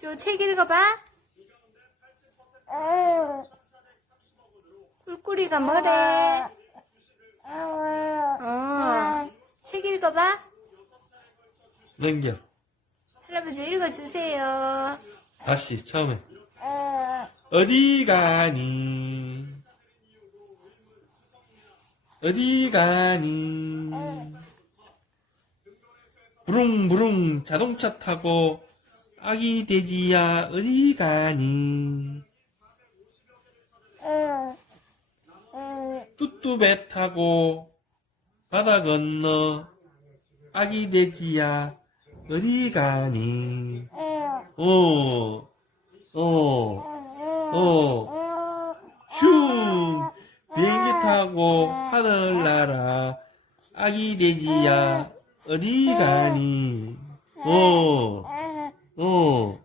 저책 읽어봐. 꿀꿀이가 뭐래? 어, 책 읽어봐. 넘겨. 할아버지 읽어주세요. 다시 처음에. 어디 가니? 어디 가니? 부릉부릉 자동차 타고 아기 돼지야 어디 가니? 뚜뚜배 타고 바다 건너 아기 돼지야 어디 가니? 어, 어, 어, 슝! 비행기 타고 하늘 날아 아기 돼지야 어디 가니? 어, 어.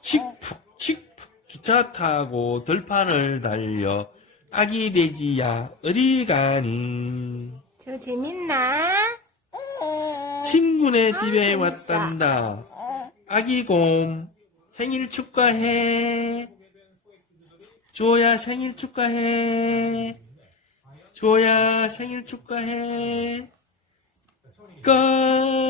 칙푹 칙푹 기차 타고 들판을 달려 아기 돼지야 어디 가니? 저 재밌나? 친구네 집에 재밌어. 왔단다. 아기 곰 생일 축하해. 주호야 생일 축하해. 주호야 생일 축하해. God.